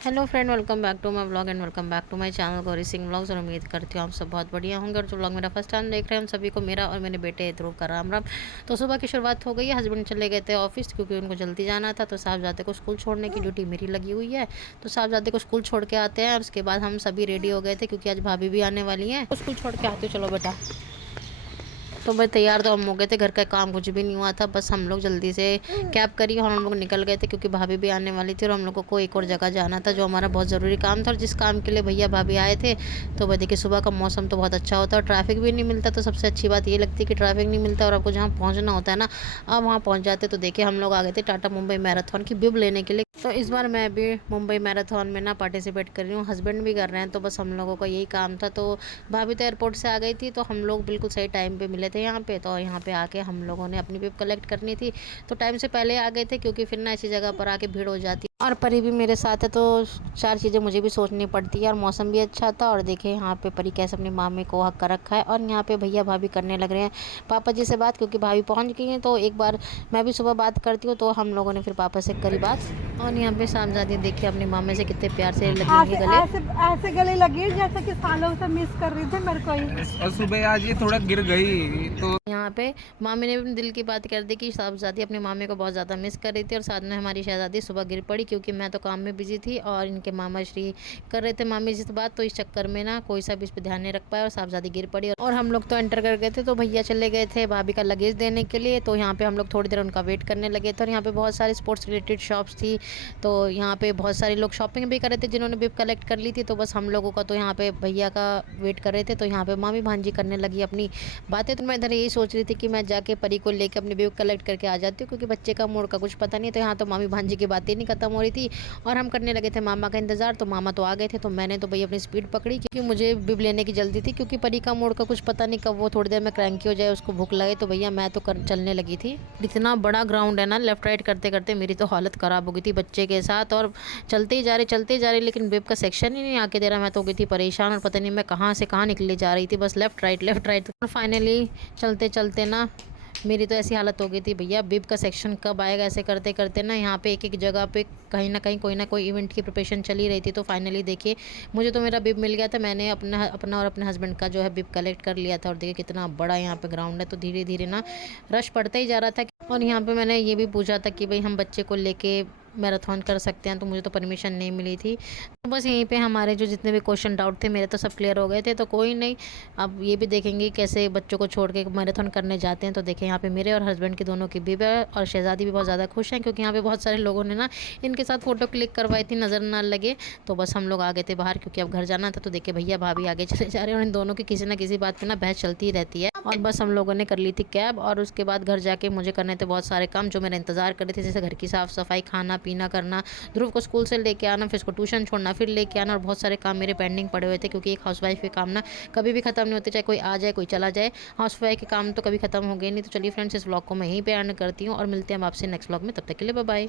Hello friend, welcome back to my blog and welcome back to my channel Gauri Singh blogs. और उम्मीद करती हूँ आप सब बहुत बढ़िया होंगे। और जो ब्लॉग मेरा फर्स्ट टाइम देख रहे हैं, हम सभी को मेरा और मेरे बेटे ध्रुव का राम राम। तो सुबह की शुरुआत हो गई है। हस्बैंड चले गए थे ऑफिस क्योंकि उनको जल्दी जाना था, तो साहबजादे को स्कूल छोड़ने की ड्यूटी मेरी लगी हुई है। तो साहबजादे को स्कूल छोड़ के आते हैं और उसके बाद हम सभी रेडी हो गए थे क्योंकि आज भाभी भी आने वाली हैं। स्कूल छोड़ के आते हो, चलो बेटा। तो भाई तैयार तो हम हो गए थे, घर का काम कुछ भी नहीं हुआ था, बस हम लोग जल्दी से कैब करी और हम लोग निकल गए थे क्योंकि भाभी भी आने वाली थी और हम लोगों को एक और जगह जाना था जो हमारा बहुत ज़रूरी काम था और जिस काम के लिए भैया भाभी आए थे। तो भाई देखिए, सुबह का मौसम तो बहुत अच्छा होता है और ट्रैफिक भी नहीं मिलता। तो सबसे अच्छी बात ये लगती है कि ट्रैफिक नहीं मिलता और आपको जहाँ पहुँचना होता है ना, आप वहाँ पहुँच जाते। तो देखिए, हम लोग आ गए थे टाटा मुंबई मैराथन की बिब लेने के लिए। तो इस बार मैं भी मुंबई मैराथन में ना पार्टिसिपेट कर रही हूँ, हस्बैंड भी कर रहे हैं। तो बस हम लोगों का यही काम था। तो भाभी तो एयरपोर्ट से आ गई थी, तो हम लोग बिल्कुल सही टाइम पे मिले थे यहाँ पे। तो यहाँ पे आके हम लोगों ने अपनी बिप कलेक्ट करनी थी, तो टाइम से पहले आ गए थे क्योंकि फिर ना ऐसी जगह पर आके भीड़ हो जाती है। और परी भी मेरे साथ है, तो चार चीज़ें मुझे भी सोचनी पड़ती है। और मौसम भी अच्छा था और देखे यहाँ पे परी कैसे अपनी मामी को हक कर रखा है। और यहाँ पे भैया भाभी करने लग रहे हैं पापा जी से बात, क्योंकि भाभी पहुँच गई हैं। तो एक बार मैं भी सुबह बात करती हूँ, तो हम लोगों ने फिर पापा से करी बात। और यहाँ पे सामजादी देखिए अपनी मामे से कितने प्यार से लगी हुई ऐसे है गले। ऐसे ऐसे गले लगी है जैसे कि सालों से मिस कर रही थी मेरे को ही। और सुबह आज ये थोड़ा गिर गई तो यहाँ पे मामी ने भी दिल की बात कर दी कि साहबजादी अपनी मामी को बहुत ज़्यादा मिस कर रही थी और साथ में हमारी शहजादी सुबह गिर पड़ी क्योंकि मैं तो काम में बिजी थी और इनके मामा श्री कर रहे थे मामी जी से बात। तो इस चक्कर में ना कोई सा भी इस पर ध्यान नहीं रख पाया और साहबजादी गिर पड़ी और हम लोग तो एंटर कर गए थे। तो भैया चले गए थे भाभी का लगेज देने के लिए। तो यहाँ पे हम लोग थोड़ी देर उनका वेट करने लगे थे और यहाँ पे बहुत सारी स्पोर्ट्स रिलेटेड शॉप्स थी। तो यहाँ पे बहुत सारे लोग शॉपिंग भी कर रहे थे जिन्होंने बिप कलेक्ट कर ली थी। तो बस हम लोगों का तो यहाँ पे भैया का वेट कर रहे थे। तो यहाँ पे मामी भांजी करने लगी अपनी बातें। तो मैं इधर यही सोच रही थी कि मैं जाके परी को लेके अपनी बेब कलेक्ट करके आ जाती हूँ क्योंकि बच्चे का मूड का कुछ पता नहीं। तो यहाँ तो मामी भांजी की बातें नहीं खत्म हो रही थी और हम करने लगे थे मामा का इंतजार। तो मामा तो आ गए थे, तो मैंने तो भैया अपनी स्पीड पकड़ी क्योंकि मुझे बिब लेने की जल्दी थी क्योंकि परी का मूड का कुछ पता नहीं कब वो थोड़ी देर में क्रैंकी हो जाए, उसको भूख लगे। तो भैया मैं तो चलने लगी थी। इतना बड़ा ग्राउंड है ना, लेफ्ट राइट करते करते मेरी तो हालत ख़राब हो गई थी बच्चे के साथ। और चलते ही जा रहे लेकिन बेब का सेक्शन ही नहीं आके दे रहा। मैं तो हो गई थी परेशान और पता नहीं मैं कहाँ से कहाँ निकले जा रही थी, बस लेफ्ट राइट। और फाइनली चलते चलते ना मेरी तो ऐसी हालत हो गई थी भैया, बिब का सेक्शन कब आएगा ऐसे करते करते ना यहाँ पे एक एक जगह पे कहीं ना कोई इवेंट की प्रिपरेशन चली रही थी। तो फाइनली देखिए, मुझे तो मेरा बिब मिल गया था। मैंने अपना अपना और अपने हस्बैंड का जो है बिब कलेक्ट कर लिया था। और देखिए कितना बड़ा यहाँ पे ग्राउंड है। तो धीरे धीरे ना रश पड़ता ही जा रहा था। और यहाँ पे मैंने ये भी पूछा था कि भाई हम बच्चे को लेके मैराथन कर सकते हैं, तो मुझे तो परमिशन नहीं मिली थी। तो बस यहीं पे हमारे जो जितने भी क्वेश्चन डाउट थे मेरे तो सब क्लियर हो गए थे। तो कोई नहीं, अब ये भी देखेंगे कैसे बच्चों को छोड़ के मैराथन करने जाते हैं। तो देखें यहाँ पे मेरे और हस्बैंड की दोनों की बीवी और शहजादी भी बहुत ज़्यादा खुश हैं क्योंकि यहाँ पे बहुत सारे लोगों ने ना इनके साथ फ़ोटो क्लिक करवाई थी, नज़र ना लगे। तो बस हम लोग आ गए थे बाहर क्योंकि अब घर जाना था। तो देखिए भैया भाभी आगे चले जा रहे हैं और इन दोनों की किसी ना किसी बात पर ना बहस चलती ही रहती है। और बस हम लोगों ने कर ली थी कैब और उसके बाद घर जाके मुझे करने थे बहुत सारे काम जो मेरा इंतज़ार कर रहे थे, जैसे घर की साफ़ सफाई, खाना पीना करना, ध्रुव को स्कूल से लेके आना, फिर उसको ट्यूशन छोड़ना, फिर लेके आना। और बहुत सारे काम मेरे पेंडिंग पड़े हुए थे क्योंकि एक हाउसवाइफ के काम ना कभी भी खत्म नहीं होते, चाहे कोई आ जाए कोई चला जाए। हाउसवाइफ के काम तो कभी खत्म हो गए नहीं। तो चलिए फ्रेंड्स, इस व्लॉग को मैं यहीं पे एंड करती हूँ और मिलते हैं हम आपसे नेक्स्ट व्लॉग में। तब तक के लिए बाय बाय।